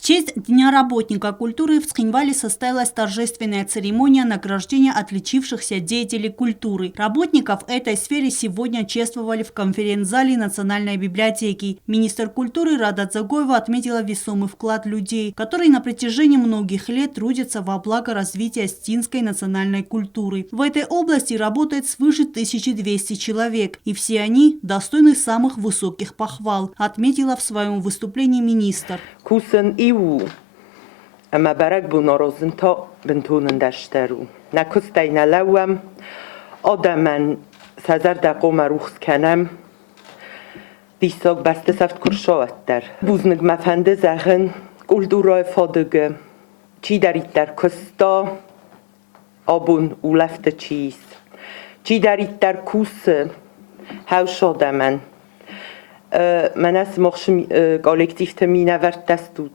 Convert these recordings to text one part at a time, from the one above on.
В честь Дня работника культуры в Схинвале состоялась торжественная церемония награждения отличившихся деятелей культуры. Работников этой сферы сегодня чествовали в конференц-зале Национальной библиотеки. Министр культуры Рада Дзагоева отметила весомый вклад людей, которые на протяжении многих лет трудятся во благо развития стинской национальной культуры. В этой области работает свыше 1200 человек, и все они достойны самых высоких похвал, отметила в своем выступлении министр. Iu, ma barak bu norozunto bentunen dashtaru. Na kustaina lawam, odaman sazarda qoma ruxskanam, disog baste saft kurshoatter. Buznig mafande zachen, kultura fodege, chi darittar kusta, abun ulafte cheese. Chi darittar kusse, haushodaman. Manas mochim kollektiv termina vertastut.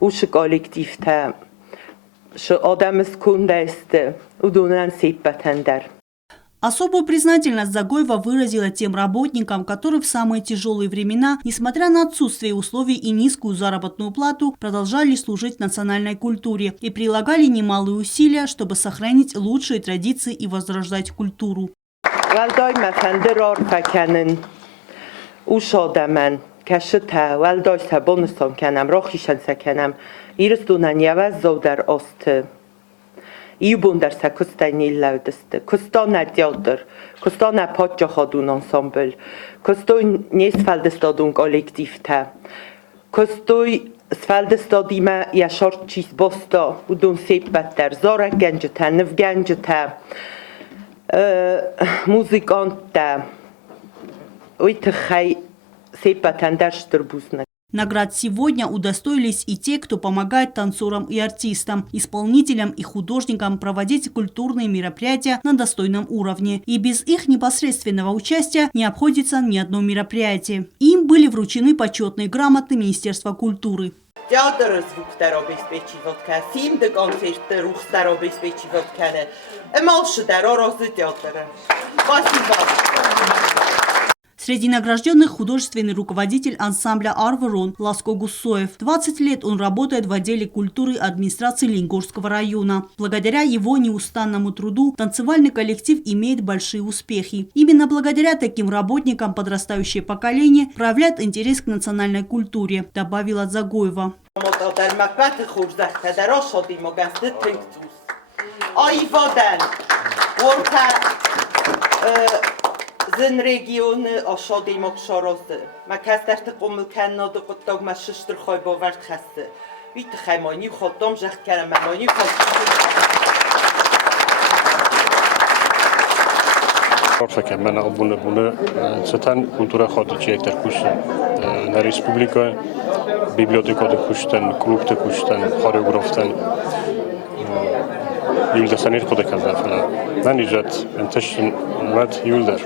Usch kollektiv ta. Ш адамс кундесте удунан сипатендер. Особую признательность Дзагоева выразила тем работникам, которые в самые тяжелые времена, несмотря на отсутствие условий и низкую заработную плату, продолжали служить национальной культуре и прилагали немалые усилия, чтобы сохранить лучшие традиции и возрождать культуру. Ушодаман, кашта, валдойса бонусон канам, рохишан саканам, ирстунан яваз зодар ост. Иубундарса кустайни лаудест. Кустона диодер, кустона подчоходун ансамбль, кустой несфалдестодун коллективта. Кустой сфалдестодима яшорчис босто, удун сепаттер, зора генджета, невгенджета, музыканта. Наград сегодня удостоились и те, кто помогает танцорам и артистам, исполнителям и художникам проводить культурные мероприятия на достойном уровне. И без их непосредственного участия не обходится ни одно мероприятие. Им были вручены почетные грамоты Министерства культуры. Среди награжденных художественный руководитель ансамбля «Арварон» Ласко Гусоев. 20 лет он работает в отделе культуры администрации Ленгорского района. Благодаря его неустанному труду танцевальный коллектив имеет большие успехи. Именно благодаря таким работникам подрастающее поколение проявляет интерес к национальной культуре, добавила Дзагоева. Зен регионы ошоди мокшоросы. Макастарты кумылканно докотог машштр хойбо вартхасты. Вит хаймони ходом жахкарам мамони ход. Орсаке мен албуны цетан культура ходичи ектер кушта. На республика библиотека куштан, клуб куштан, хореографтан. Юлдасанир ходакан дафна. Нанижат энтешн мат юлдар.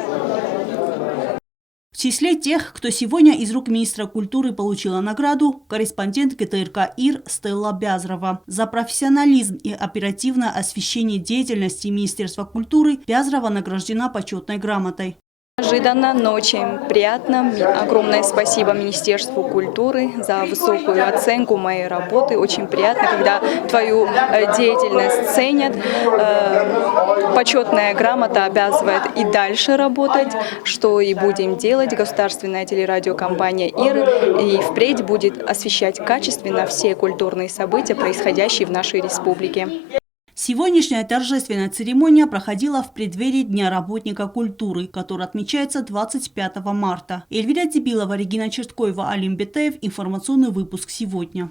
В числе тех, кто сегодня из рук министра культуры получила награду, корреспондент ГТРК ИР Стелла Бязрова. За профессионализм и оперативное освещение деятельности Министерства культуры Бязрова награждена почетной грамотой. Неожиданно, но очень приятно. Огромное спасибо Министерству культуры за высокую оценку моей работы. Очень приятно, когда твою деятельность ценят. Почетная грамота обязывает и дальше работать, что и будем делать. Государственная телерадиокомпания ИР и впредь будет освещать качественно все культурные события, происходящие в нашей республике. Сегодняшняя торжественная церемония проходила в преддверии Дня работника культуры, который отмечается 25 марта. Эльвира Дебилова, Регина Черткоева, Алим Бетаев. Информационный выпуск сегодня.